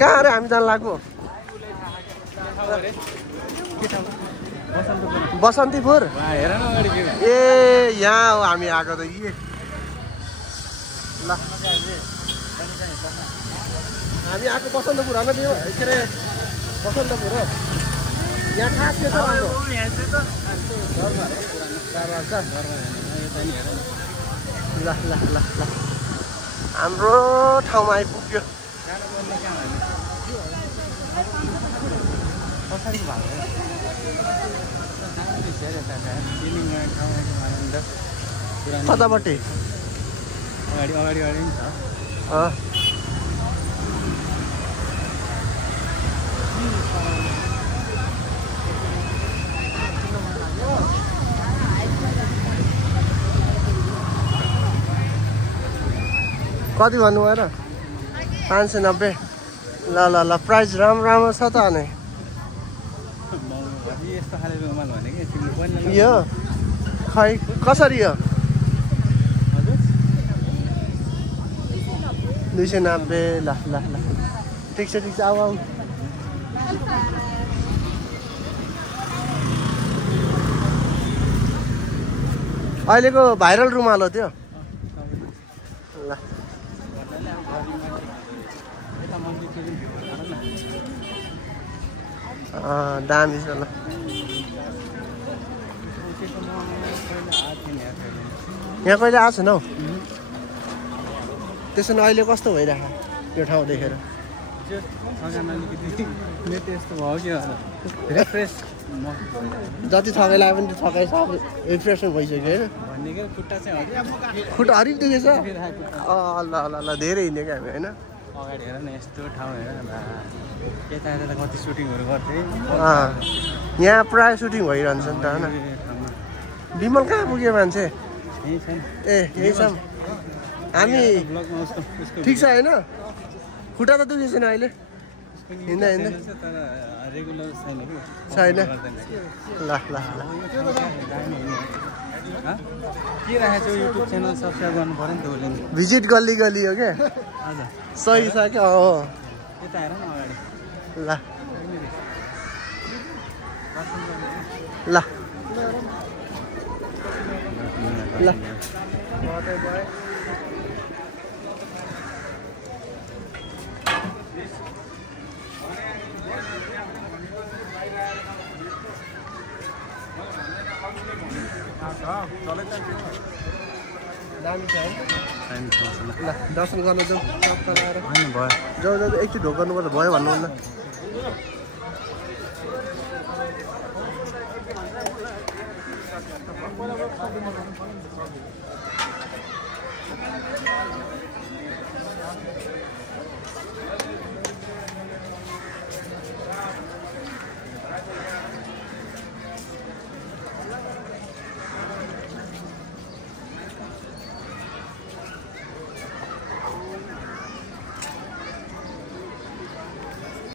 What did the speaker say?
कहाँ अरे हामी जान लाग्यो बसन्तीपुर ए यहाँ हो हामी आएको त के ल हामी आएको बसन्तपुर होइन त्यो के अरे बसन्तपुर हो यहाँ खास के छ हाम्रो ल ल ल ल हाम्रो ठाउँमा आइपुग्यो कतापट्टि कति भन्नु भएर 590 ल ल ल प्राइस राम्रो छ त अनि यो खै कसरी यो 290 ल ल ल ठिक छ आऊ आऊ अहिलेको भाइरल रुमाल हो त्यो ल दामी छ ल यहाँ कहिले आएको छैन हौ त्यसो भने अहिले कस्तो भइरहेको यो ठाउँ देखेर जति थकाइ लाग्यो पनि थकाइ सब रिफ्रेसमेन्ट भइसक्यो होइन खुट्टा हरिक दुखेछ ल ल ल धेरै हिँड्यो क्या हामी होइन अगाडि हेर न यस्तो ठाउँ हेर न यता यता कति सुटिङहरू गर्थे यहाँ प्राय सुटिङ भइरहन्छ नि त होइन विमल कहाँ पुग्यो मान्छे ए यही छ हामी ठिक छ होइन खुट्टा त दुखेको छैन अहिले हिँड्दा हिँड्दै छैन ल ल के राखेको छ युट्युब च्यानल सब्सक्राइब गर्नु पर्यो नि त उसले भिजिट गल्ली गल्ली हो क्या हजुर सही छ क्या हो यता हेर न अगाडि ल ल ल ल दर्शन गर्न जाउँ जाउँ जाउँ एकचोटि ढोक गर्नुपर्छ भयो भन्नुहुन्न